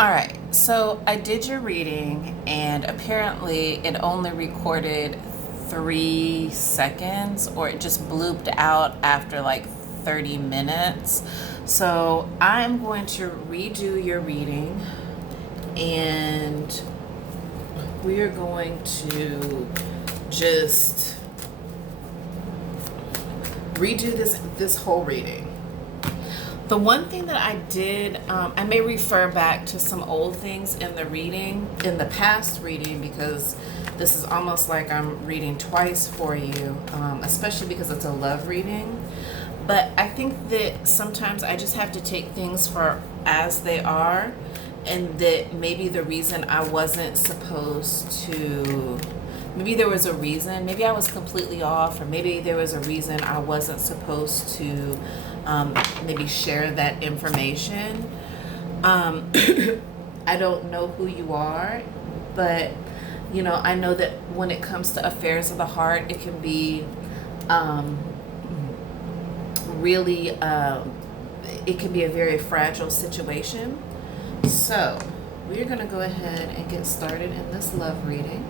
All right, so I did your reading, and apparently it only recorded 3 seconds, or it just blooped out after like 30 minutes. So I'm going to redo your reading, and we are going to just redo this whole reading. The one thing that I did, I may refer back to some old things in the reading, in the past reading, because this is almost like I'm reading twice for you, especially because it's a love reading. But I think that sometimes I just have to take things for as they are, and that maybe the reason I wasn't supposed to, maybe there was a reason, maybe I was completely off, or maybe there was a reason I wasn't supposed to maybe share that information. I don't know who you are, but I know that when it comes to affairs of the heart, it can be really, it can be a very fragile situation. So we're going to go ahead and get started in this love reading.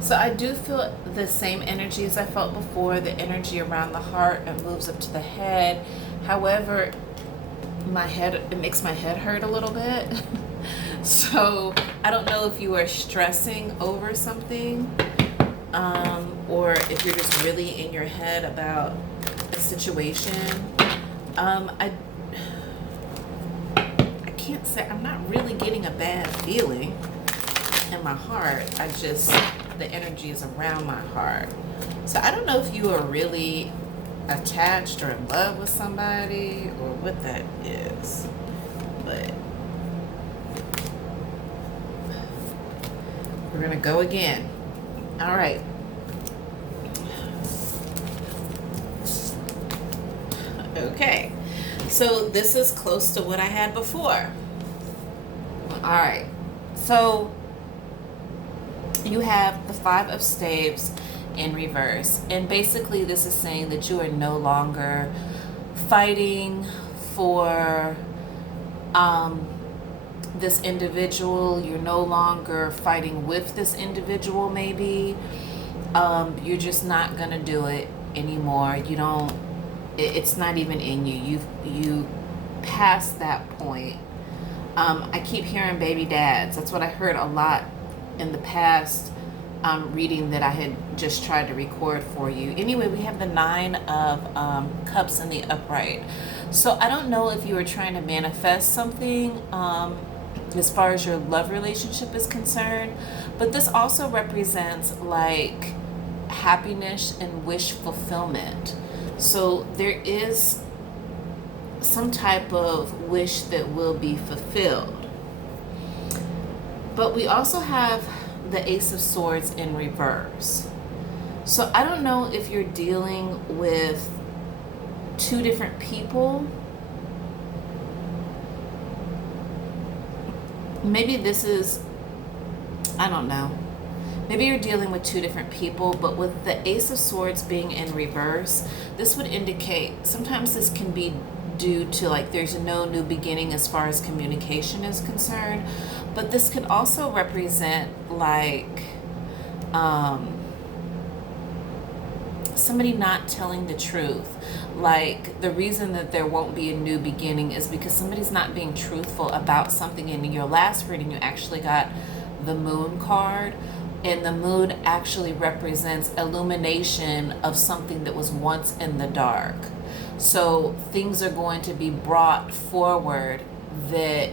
So I do feel the same energy as I felt before, the energy around the heart. It moves up to the head. However, it makes my head hurt a little bit. So I don't know if you are stressing over something, or if you're just really in your head about a situation. I can't say, I'm not really getting a bad feeling in my heart. The energy is around my heart. So I don't know if you are really attached or in love with somebody or what that is, but we're gonna go again. All right. Okay. So this is close to what I had before. All right. So you have the Five of Staves in reverse. And basically this is saying that you are no longer fighting for this individual. You're no longer fighting with this individual, maybe. You're just not going to do it anymore. It's not even in you. You passed that point. I keep hearing baby dads. That's what I heard a lot in the past reading that I had just tried to record for you. Anyway, we have the Nine of Cups in the upright. So I don't know if you were trying to manifest something as far as your love relationship is concerned, but this also represents like happiness and wish fulfillment. So there is some type of wish that will be fulfilled. But we also have the Ace of Swords in reverse. So I don't know if you're dealing with two different people. Maybe this is, I don't know. Maybe you're dealing with two different people, but with the Ace of Swords being in reverse, this would indicate, sometimes this can be due to like there's no new beginning as far as communication is concerned, but this could also represent like somebody not telling the truth. Like the reason that there won't be a new beginning is because somebody's not being truthful about something. In your last reading, you actually got the Moon card, and the moon actually represents illumination of something that was once in the dark. So things are going to be brought forward that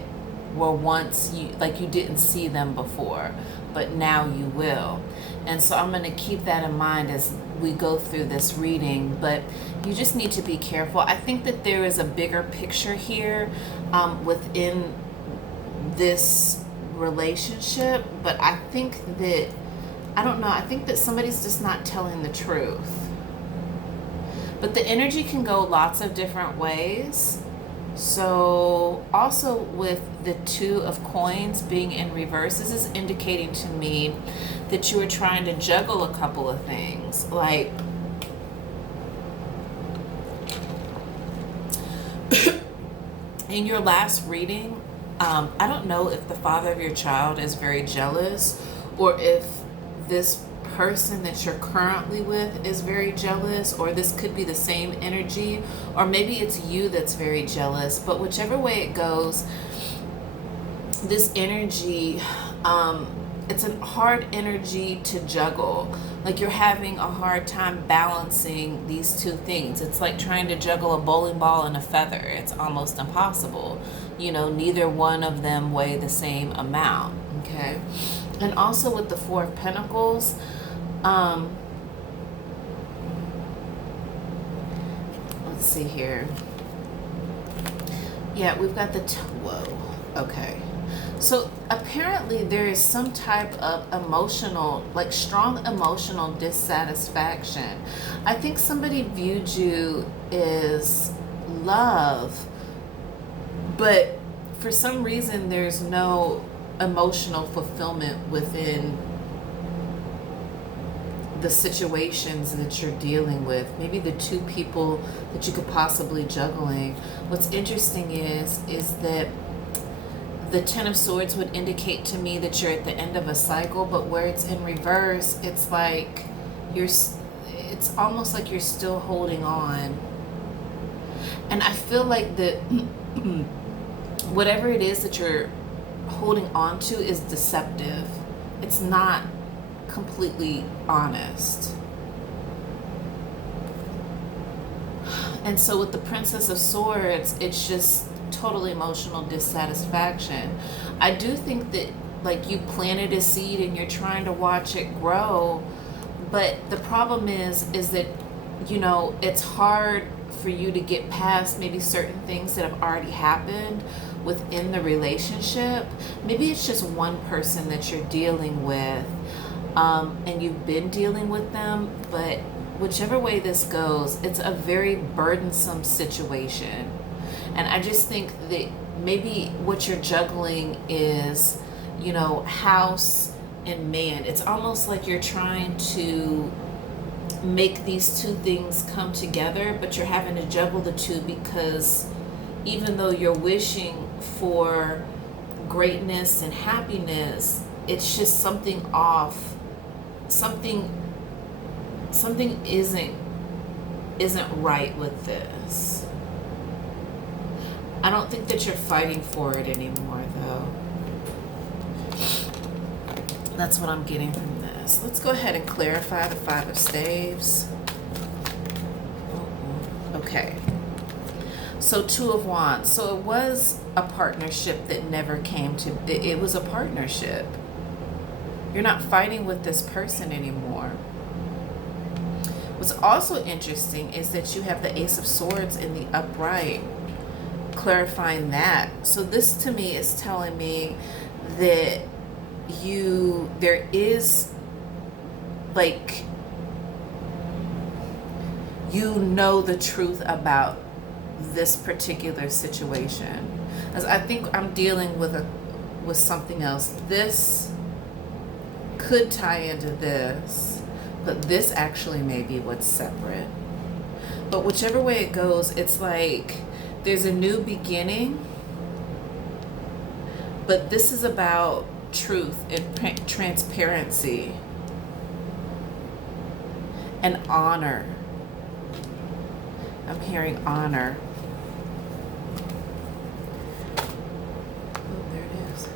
were once you didn't see them before, but now you will. And so I'm going to keep that in mind as we go through this reading, but you just need to be careful. I think that there is a bigger picture here within this relationship, but I think that, I don't know, I think that somebody's just not telling the truth. But the energy can go lots of different ways. So also with the Two of Coins being in reverse, this is indicating to me that you were trying to juggle a couple of things. Like, in your last reading, I don't know if the father of your child is very jealous, or if this person that you're currently with is very jealous, or this could be the same energy, or maybe it's you that's very jealous. But whichever way it goes, this energy, it's a hard energy to juggle. Like, you're having a hard time balancing these two things. It's like trying to juggle a bowling ball and a feather. It's almost impossible. You know, neither one of them weigh the same amount. Okay. And also with the Four of Pentacles, let's see here. Yeah, we've got the whoa. Okay. So apparently there is some type of emotional, like strong emotional dissatisfaction. I think somebody viewed you as love, but for some reason there's no emotional fulfillment within the situations that you're dealing with. Maybe the two people that you could possibly juggling. What's interesting is that the Ten of Swords would indicate to me that you're at the end of a cycle, but where it's in reverse, it's like it's almost like you're still holding on. And I feel like that whatever it is that you're holding on to is deceptive. It's not completely honest. And so with the Princess of Swords, it's just total emotional dissatisfaction. I do think that, like, you planted a seed and you're trying to watch it grow, but the problem is that, you know, it's hard for you to get past maybe certain things that have already happened within the relationship. Maybe it's just one person that you're dealing with, and you've been dealing with them, but whichever way this goes, it's a very burdensome situation. And I just think that maybe what you're juggling is, you know, house and man. It's almost like you're trying to make these two things come together, but you're having to juggle the two, because even though you're wishing for greatness and happiness, it's just something off. Something isn't right with this. I don't think that you're fighting for it anymore, though. That's what I'm getting from this. Let's go ahead and clarify the Five of Staves. Okay. So Two of Wands. So it was a partnership that never came to... It was a partnership. You're not fighting with this person anymore. What's also interesting is that you have the Ace of Swords in the upright, clarifying that. So this to me is telling me that there is, like, you know the truth about this particular situation. As I think I'm dealing with something else. This could tie into this, but this actually may be what's separate. But whichever way it goes, it's like there's a new beginning, but this is about truth and transparency and honor. I'm hearing honor. Oh, there it is.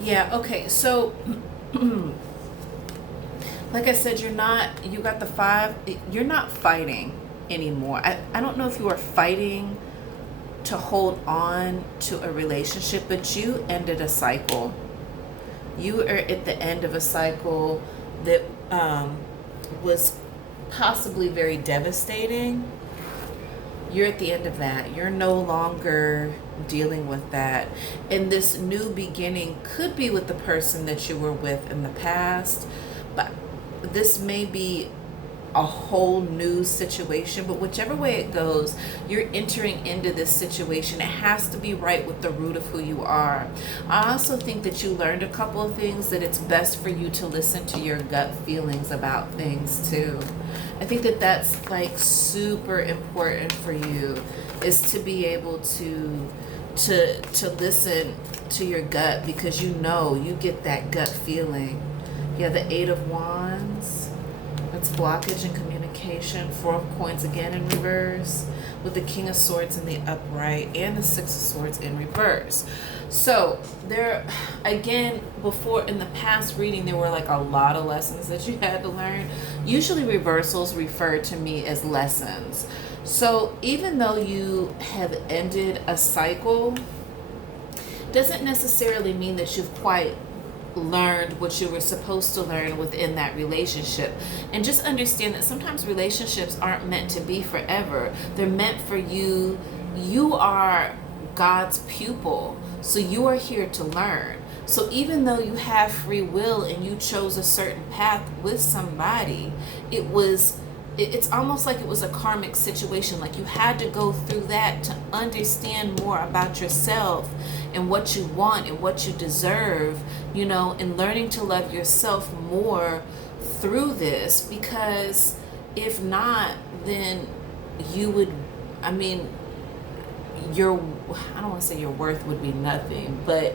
Yeah, okay, so like I said, you got the five, you're not fighting anymore. I don't know if you are fighting to hold on to a relationship, but you ended a cycle. You are at the end of a cycle that was possibly very devastating. You're at the end of that. You're no longer dealing with that. And this new beginning could be with the person that you were with in the past, but this may be a whole new situation, but whichever way it goes, you're entering into this situation. It has to be right with the root of who you are. I also think that you learned a couple of things, that it's best for you to listen to your gut feelings about things too. I think that that's like super important for you, is to be able to listen to your gut, because you know, you get that gut feeling. Yeah, the Eight of Wands. That's blockage in communication. Four of Coins again in reverse, with the King of Swords in the upright and the Six of Swords in reverse. So there, again, before in the past reading, there were like a lot of lessons that you had to learn. Usually reversals refer to me as lessons. So even though you have ended a cycle, doesn't necessarily mean that you've quite learned what you were supposed to learn within that relationship. And just understand that sometimes relationships aren't meant to be forever. They're meant for you. You are God's pupil, so you are here to learn. So even though you have free will and you chose a certain path with somebody, it's almost like it was a karmic situation. Like you had to go through that to understand more about yourself and what you want and what you deserve, and learning to love yourself more through this. Because if not, then you would, I don't want to say your worth would be nothing, but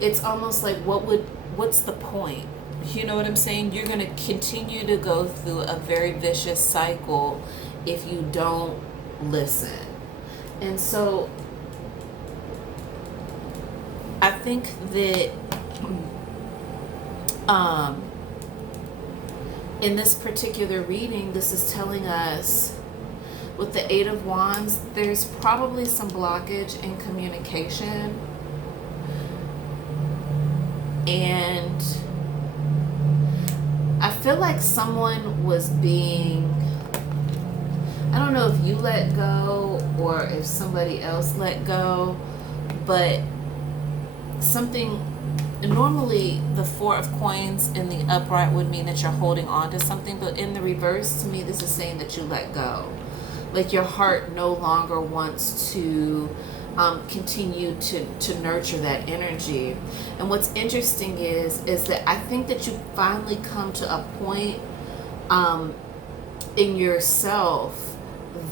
it's almost like what's the point? You know what I'm saying? You're going to continue to go through a very vicious cycle if you don't listen. And so I think that in this particular reading, this is telling us with the Eight of Wands, there's probably some blockage in communication. And I feel like someone was being, I don't know if you let go or if somebody else let go, but something, normally the Four of Coins in the upright would mean that you're holding on to something, but in the reverse, to me, this is saying that you let go. Like your heart no longer wants to continue to nurture that energy. And what's interesting is that I think that you finally come to a point in yourself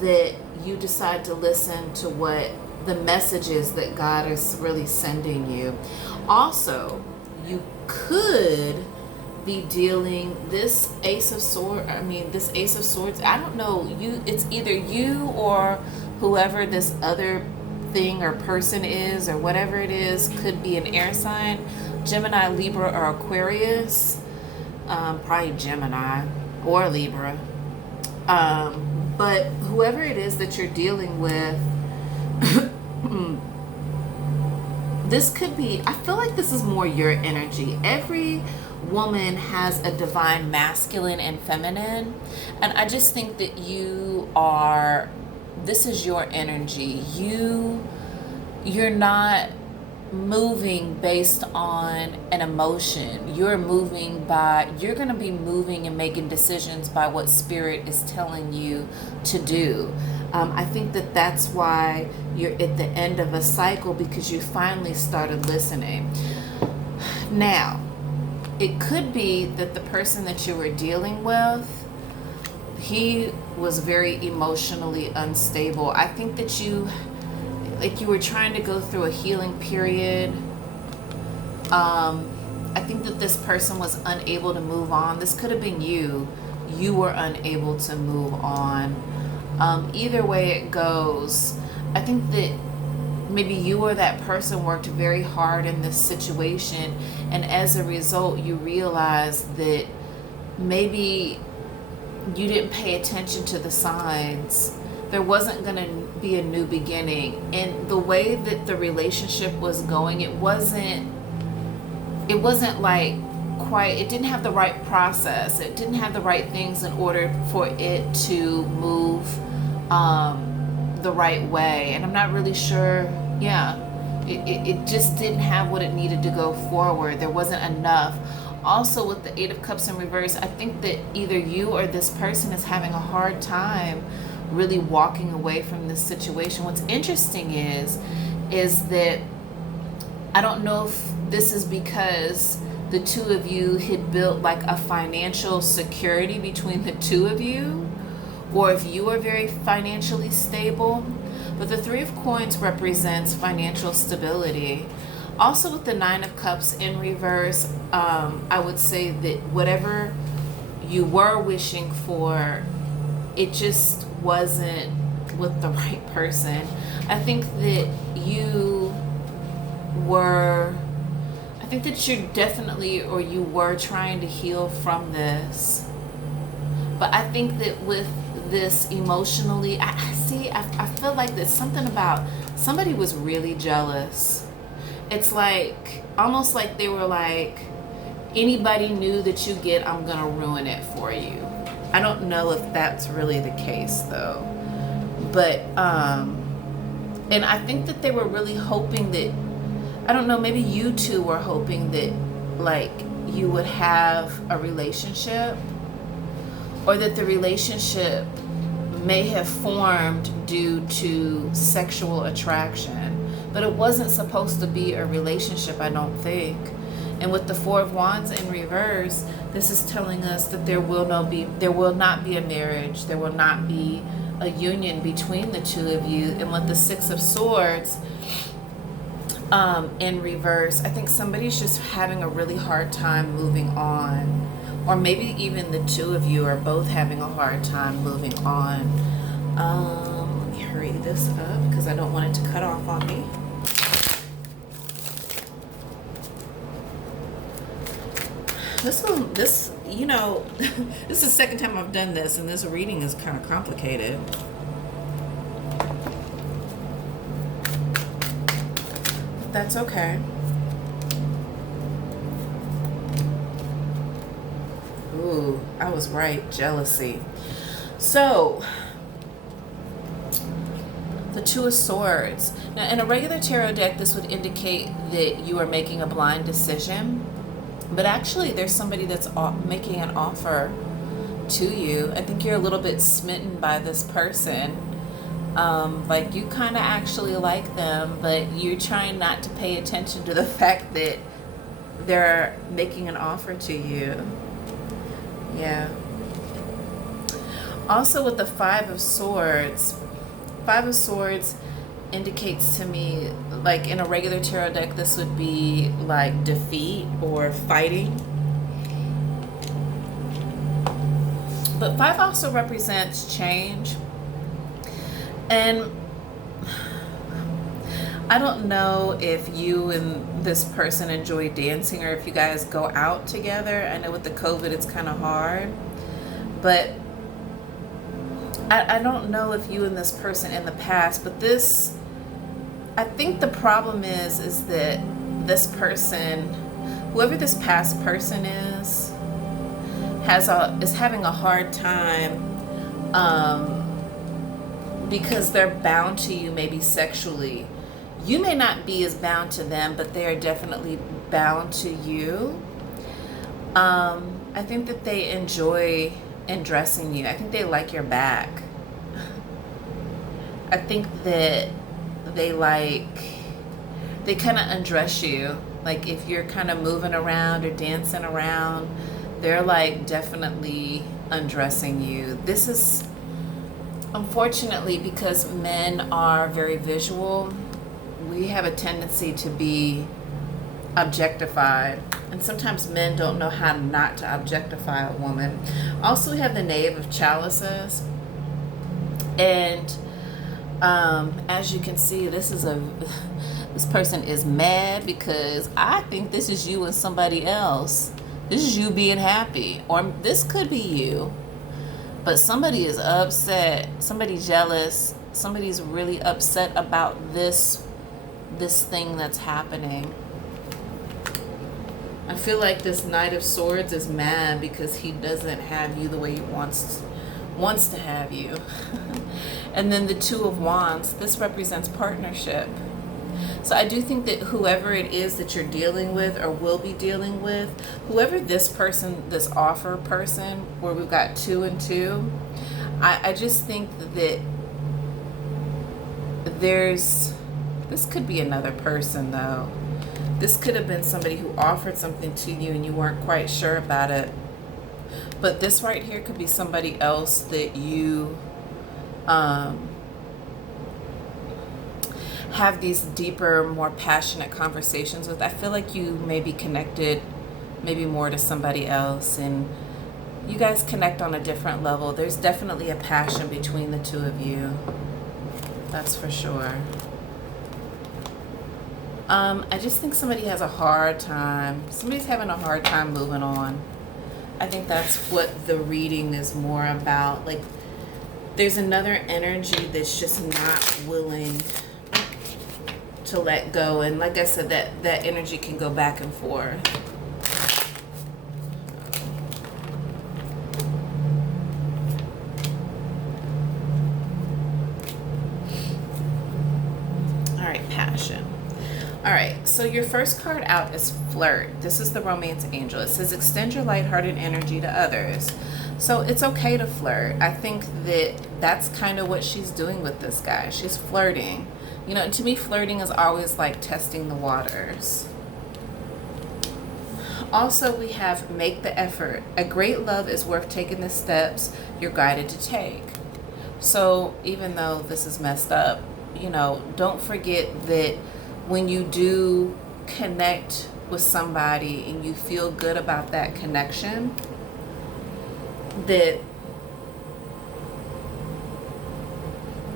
that you decide to listen to what the messages that God is really sending you. Also, you could be dealing this Ace of Swords. I don't know. It's either you or whoever this other thing or person is, or whatever it is, could be an air sign, Gemini, Libra, or Aquarius. Probably Gemini or Libra. But whoever it is that you're dealing with, this could be, I feel like this is more your energy. Every woman has a divine masculine and feminine, and I just think that this is your energy. You're not moving based on an emotion. You're going to be moving and making decisions by what Spirit is telling you to do. I think that that's why you're at the end of a cycle, because you finally started listening. Now, it could be that the person that you were dealing with, he was very emotionally unstable. I think that you were trying to go through a healing period. I think that this person was unable to move on. This could have been you. You were unable to move on. Either way it goes, I think that maybe you or that person worked very hard in this situation, and as a result, you realized that maybe you didn't pay attention to the signs. There wasn't going to be a new beginning, and the way that the relationship was going, it wasn't like quite, it didn't have the right process. It didn't have the right things in order for it to move the right way. And I'm not really sure, it just didn't have what it needed to go forward. There wasn't enough. Also with the Eight of Cups in reverse, I think that either you or this person is having a hard time really walking away from this situation. What's interesting is that I don't know if this is because the two of you had built like a financial security between the two of you, or if you are very financially stable. But the Three of Coins represents financial stability. Also with the Nine of Cups in reverse, I would say that whatever you were wishing for, it just wasn't with the right person. I think that you're definitely, or you were trying to heal from this. But I think that with this emotionally, I feel like there's something about somebody was really jealous. It's like, almost like they were like, anybody new that you get, I'm gonna ruin it for you. I don't know if that's really the case though. But, and I think that they were really hoping that, I don't know, maybe you two were hoping that like you would have a relationship, or that the relationship may have formed due to sexual attraction. But it wasn't supposed to be a relationship, I don't think. And with the Four of Wands in reverse, this is telling us that there will not be a marriage, there will not be a union between the two of you. And with the Six of Swords in reverse, I think somebody's just having a really hard time moving on. Or maybe even the two of you are both having a hard time moving on. Let me hurry this up because I don't want it to cut off on me. This, you know, this is the second time I've done this, and this reading is kind of complicated. But that's okay. Ooh, I was right. Jealousy. So, the Two of Swords. Now, in a regular tarot deck, this would indicate that you are making a blind decision. But actually, there's somebody that's making an offer to you. I think you're a little bit smitten by this person. Like, you kind of actually like them, but you're trying not to pay attention to the fact that they're making an offer to you. Yeah. Also with the Five of Swords indicates to me, like in a regular tarot deck, this would be like defeat or fighting. But five also represents change. And I don't know if you and this person enjoy dancing or if you guys go out together. I know with the COVID it's kind of hard. But I don't know if you and this person in the past, but this, I think the problem is that this person, whoever this past person is having a hard time because they're bound to you maybe sexually. You may not be as bound to them, but they are definitely bound to you. I think that they enjoy undressing you. I think they like your back. I think that they kind of undress you. Like if you're kind of moving around or dancing around, they're like definitely undressing you. This is unfortunately because men are very visual. We have a tendency to be objectified, and sometimes men don't know how not to objectify a woman. Also, we have the Knave of Chalices, and as you can see, this person is mad because I think this is you and somebody else. This is you being happy, or this could be you, but somebody is upset, somebody's jealous, somebody's really upset about this thing that's happening. I feel like this Knight of Swords is mad because he doesn't have you the way he wants to have you. And then the Two of Wands, this represents partnership. So I do think that whoever it is that you're dealing with or will be dealing with, whoever this person, this offer person, where we've got 2 and 2, I just think that this could be another person though. This could have been somebody who offered something to you and you weren't quite sure about it. But this right here could be somebody else that you have these deeper, more passionate conversations with. I feel like you may be connected maybe more to somebody else, and you guys connect on a different level. There's definitely a passion between the two of you. That's for sure. I just think somebody has a hard time. Somebody's having a hard time moving on. I think that's what the reading is more about. Like, there's another energy that's just not willing to let go. And like I said, that energy can go back and forth. All right, passion. All right, so your first card out is flirt. This is the romance angel. It says extend your lighthearted energy to others. So it's okay to flirt. I think that that's kind of what she's doing with this guy. She's flirting. You know, to me, flirting is always like testing the waters. Also, we have make the effort. A great love is worth taking the steps you're guided to take. So even though this is messed up, you know, don't forget that when you do connect with somebody and you feel good about that connection, that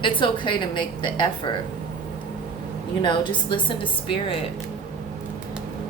it's okay to make the effort. You know, just listen to spirit.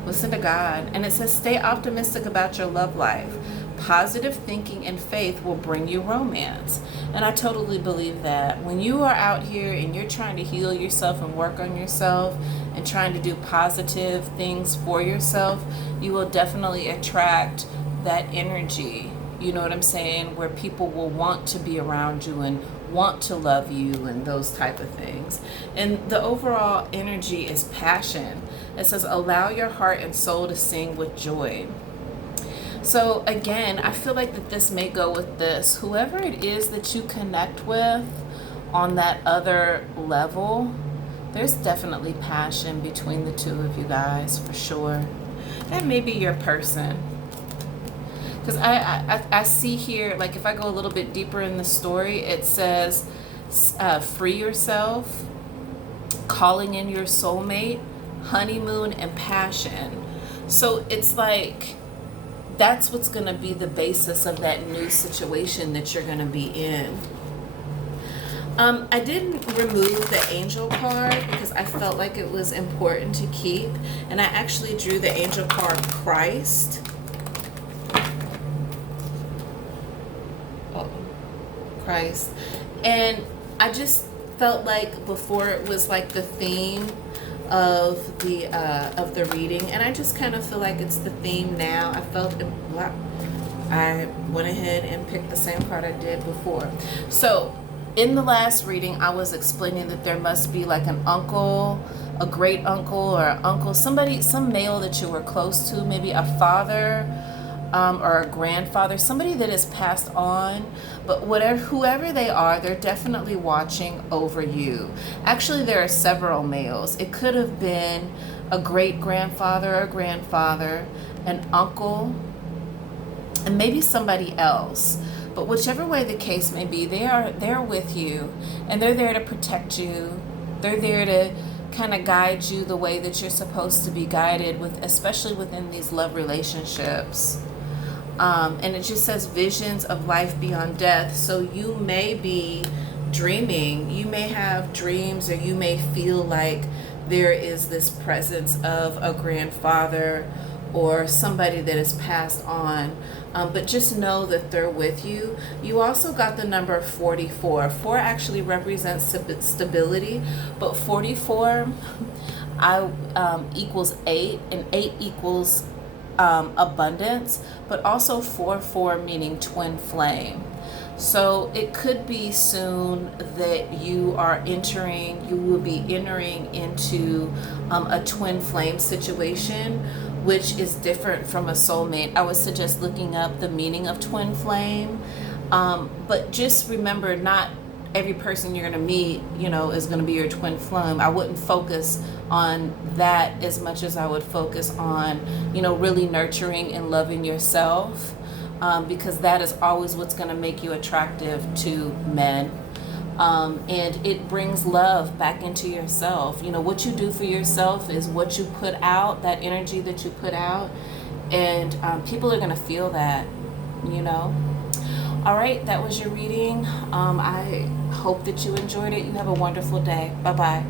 Listen to God. And it says stay optimistic about your love life. Positive thinking and faith will bring you romance. And I totally believe that. When you are out here and you're trying to heal yourself and work on yourself and trying to do positive things for yourself, you will definitely attract that energy. You know what I'm saying? Where people will want to be around you and want to love you and those type of things. And the overall energy is passion. It says allow your heart and soul to sing with joy. So again, I feel like that this may go with this. Whoever it is that you connect with on that other level, there's definitely passion between the two of you guys, for sure. That may be your person. Because I see here, like if I go a little bit deeper in the story, it says free yourself, calling in your soulmate, honeymoon, and passion. So it's like that's what's going to be the basis of that new situation that you're going to be in. I didn't remove the angel card because I felt like it was important to keep. And I actually drew the angel card Christ. Christ. And I just felt like before it was like the theme of the reading, and I just kind of feel like it's the theme now. I went ahead and picked the same card I did before. So in the last reading, I was explaining that there must be like an uncle, a great uncle, or an uncle, somebody, some male that you were close to, maybe a father, or a grandfather, somebody that is passed on. But whoever they are, they're definitely watching over you. Actually, there are several males. It could have been a great grandfather or grandfather, an uncle, and maybe somebody else. But whichever way the case may be, they're with you, and they're there to protect you. They're there to kind of guide you the way that you're supposed to be guided, with, especially within these love relationships. And it just says visions of life beyond death. So you may be dreaming, you may have dreams, or you may feel like there is this presence of a grandfather or somebody that is passed on. But just know that they're with you. You also got the number 44. 4 actually represents stability, but 44 equals 8, and 8 equals abundance, but also 4 meaning twin flame. So it could be soon that you will be entering into a twin flame situation, which is different from a soulmate. I would suggest looking up the meaning of twin flame. But just remember, not every person you're going to meet, is going to be your twin flame. I wouldn't focus on that as much as I would focus on, really nurturing and loving yourself, because that is always what's going to make you attractive to men. And it brings love back into yourself. What you do for yourself is what you put out, that energy that you put out, and people are going to feel that, you know. All right, that was your reading. I hope that you enjoyed it. You have a wonderful day. Bye bye.